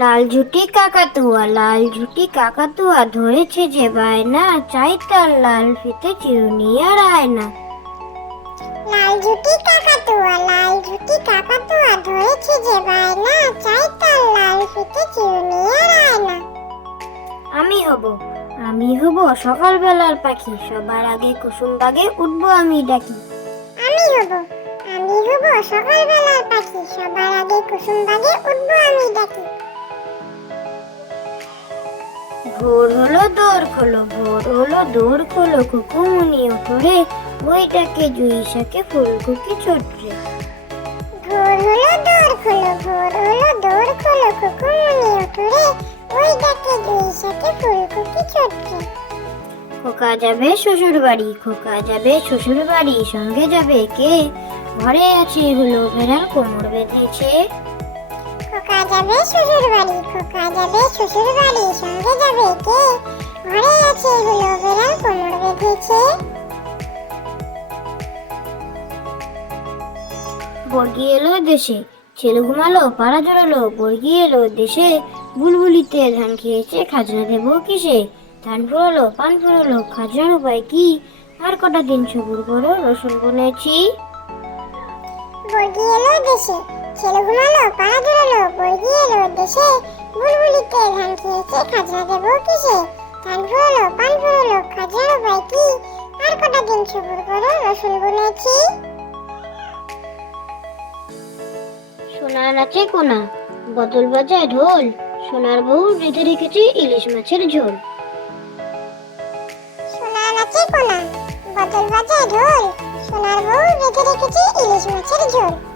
লাল ঝুটি কাকাতুয়া লাল ঝুটি কাকাতুয়া ধরেছে যে বায়না চাই তার লাল ফিতে চিরুনি আর আয়না। লাল ঝুটি কাকাতুয়া লাল ঝুটি কাকাতুয়া ধরেছে যে বায়না চাই তার লাল ফিতে চিরুনি আর আয়না। আমি হব আমি হব সকালবেলার পাখি সবার আগে কুসুম বাগে উঠবো আমি ডাকি। আমি হব আমি সকালবেলার পাখি সবার আগে কুসুম বাগে উঠবো আমি ডাকি ভোর হলো দৌড় খোলো ভোর হলো দৌড় খোলো কুকুমুনি ওইটাকে ফুলকুকি ছোটরে। ভোর হলো দৌড় খোলো ভোর হলো দৌড় খোলো কুকুমনি ফুলকুকি খোকা যাবে শ্বশুর বাড়ি খোকা যাবে শ্বশুর বাড়ি সঙ্গে যাবে কে? ঘরে আছে ভেড়ার কোমর বেঁধেছে। খোকা যাবে শ্বশুর বাড়ি খোকা যাবে শ্বশুর বাড়ি সঙ্গে যাবে কে? ঘরে আছে কোমর বেঁধেছে। বর্গি এলো দেশে ছেলে ঘুমালো পাড়া জড়ালো বর্গি এলো দেশে। বুলবুলিতে ধান খেয়েছে খাজনা দেবো কিসে? ধান ফুরালো পান ফুরালো খাজনার উপায় কি? আর কটা দিন সবুর করো রসুন বনেছি। বর্গি এলো দেশে। ছেলে ঘুমালো পাড়া জোড়ালো বর্গি এলো দেশে। বুলবুলিতে ধান খেয়েছে খাজনা দেবো কিসে? ধান ফুরালো পান ফুরালো খাজনার উপায় কি? আর কটা দিন সবুর করো রসুন বুনেছি। সোনা নাচে কোনা বদল বাজায় ঢোল সোনার বউ বেঁধে রেখেছে ইলিশ মাছের ঝোল। সোনা নাচে কোনা বদল বাজায় ঢোল সোনার বউ বেঁধে রেখেছে ইলিশ মাছের ঝোল